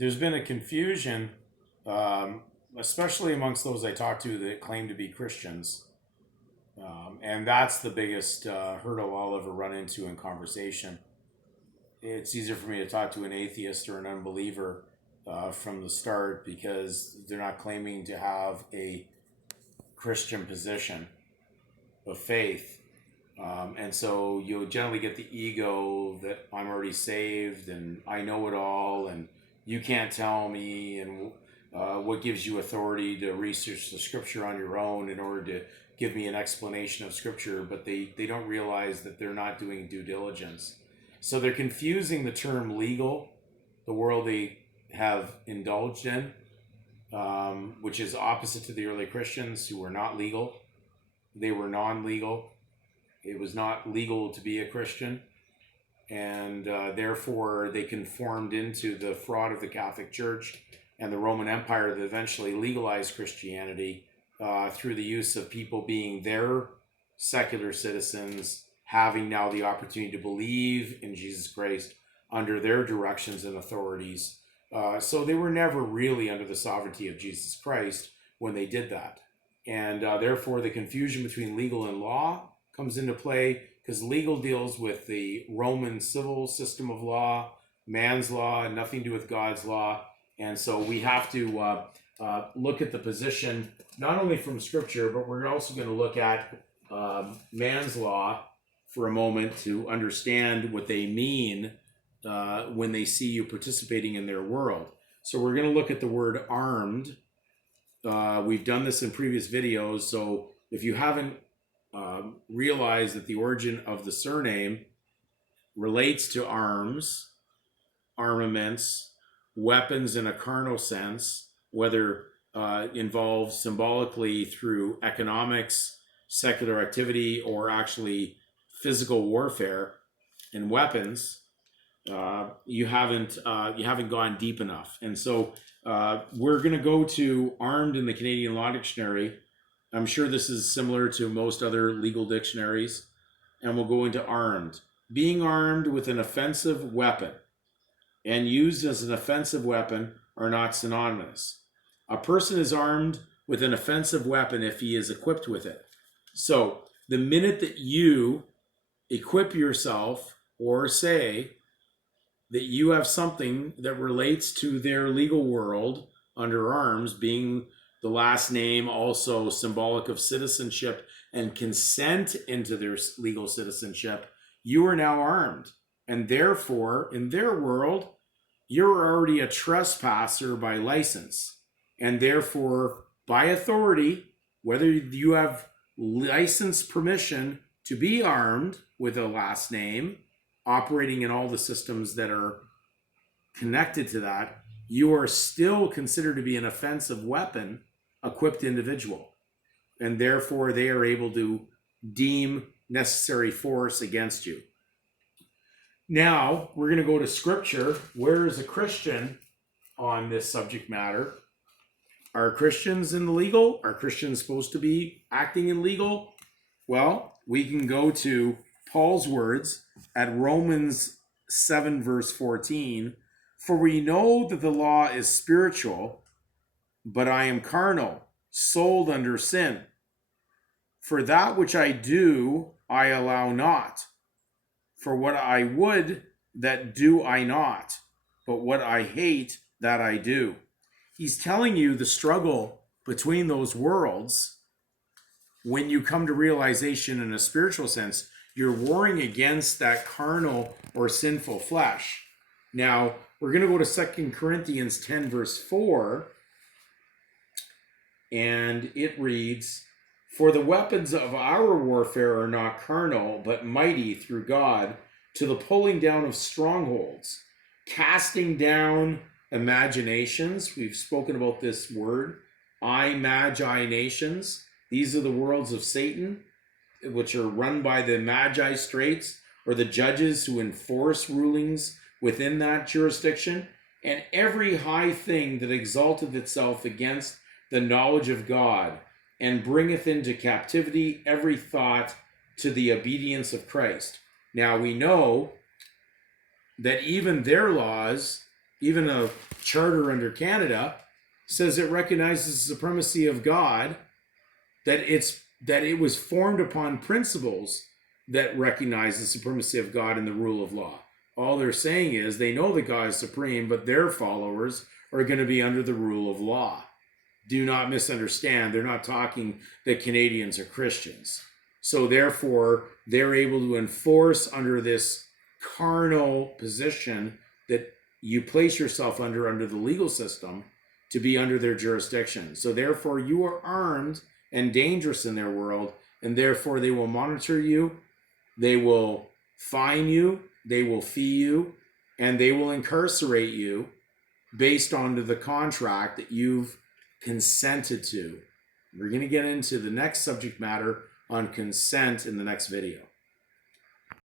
there's been a confusion, especially amongst those I talk to that claim to be Christians. And that's the biggest hurdle I'll ever run into in conversation. It's easier for me to talk to an atheist or an unbeliever from the start because they're not claiming to have a Christian position of faith. And so you'll generally get the ego that I'm already saved and I know it all and you can't tell me, and what gives you authority to research the scripture on your own in order to give me an explanation of scripture, but they don't realize that they're not doing due diligence. So they're confusing the term legal, the world they have indulged in, which is opposite to the early Christians who were not legal. They were non-legal. It was not legal to be a Christian. And therefore they conformed into the fraud of the Catholic Church and the Roman Empire that eventually legalized Christianity through the use of people being their secular citizens, having now the opportunity to believe in Jesus Christ under their directions and authorities. So they were never really under the sovereignty of Jesus Christ when they did that. And therefore the confusion between legal and law comes into play, because legal deals with the Roman civil system of law, man's law, and nothing to do with God's law. And so we have to look at the position, not only from scripture, but we're also going to look at man's law for a moment to understand what they mean when they see you participating in their world. So we're going to look at the word armed. We've done this in previous videos, so if you haven't realized that the origin of the surname relates to arms, armaments, weapons in a carnal sense, whether involved symbolically through economics, secular activity, or actually physical warfare and weapons, you haven't gone deep enough. And so we're going to go to armed in the Canadian Law Dictionary. I'm sure this is similar to most other legal dictionaries. And we'll go into armed. Being armed with an offensive weapon and used as an offensive weapon are not synonymous. A person is armed with an offensive weapon if he is equipped with it. So the minute that you equip yourself or say that you have something that relates to their legal world under arms, being the last name also symbolic of citizenship and consent into their legal citizenship, you are now armed. And therefore, in their world, you're already a trespasser by license. And therefore, by authority, whether you have license permission to be armed with a last name, operating in all the systems that are connected to that, you are still considered to be an offensive weapon equipped individual. And therefore, they are able to deem necessary force against you. Now, we're going to go to scripture. Where is a Christian on this subject matter? Are Christians in the legal? Are Christians supposed to be acting in legal? Well, we can go to Paul's words at Romans 7, verse 14. For we know that the law is spiritual, but I am carnal, sold under sin. For that which I do, I allow not. For what I would, that do I not. But what I hate, that I do. He's telling you the struggle between those worlds. When you come to realization in a spiritual sense, you're warring against that carnal or sinful flesh. Now, we're going to go to 2 Corinthians 10, verse 4. And it reads, for the weapons of our warfare are not carnal, but mighty through God to the pulling down of strongholds, casting down imaginations. We've spoken about this word, imaginations. These are the worlds of Satan, which are run by the Magi Straits, or the judges who enforce rulings within that jurisdiction, and every high thing that exalteth itself against the knowledge of God, and bringeth into captivity every thought to the obedience of Christ. Now we know that even their laws even a charter under Canada says it recognizes the supremacy of God, that it was formed upon principles that recognize the supremacy of God and the rule of law. All they're saying is they know that God is supreme, but their followers are going to be under the rule of law. Do not misunderstand. They're not talking that Canadians are Christians. So therefore, they're able to enforce under this carnal position that you place yourself under the legal system to be under their jurisdiction. So therefore, you are armed and dangerous in their world, and therefore they will monitor you, they will fine you, they will fee you, and they will incarcerate you based on the contract that you've consented to. We're going to get into the next subject matter on consent in the next video.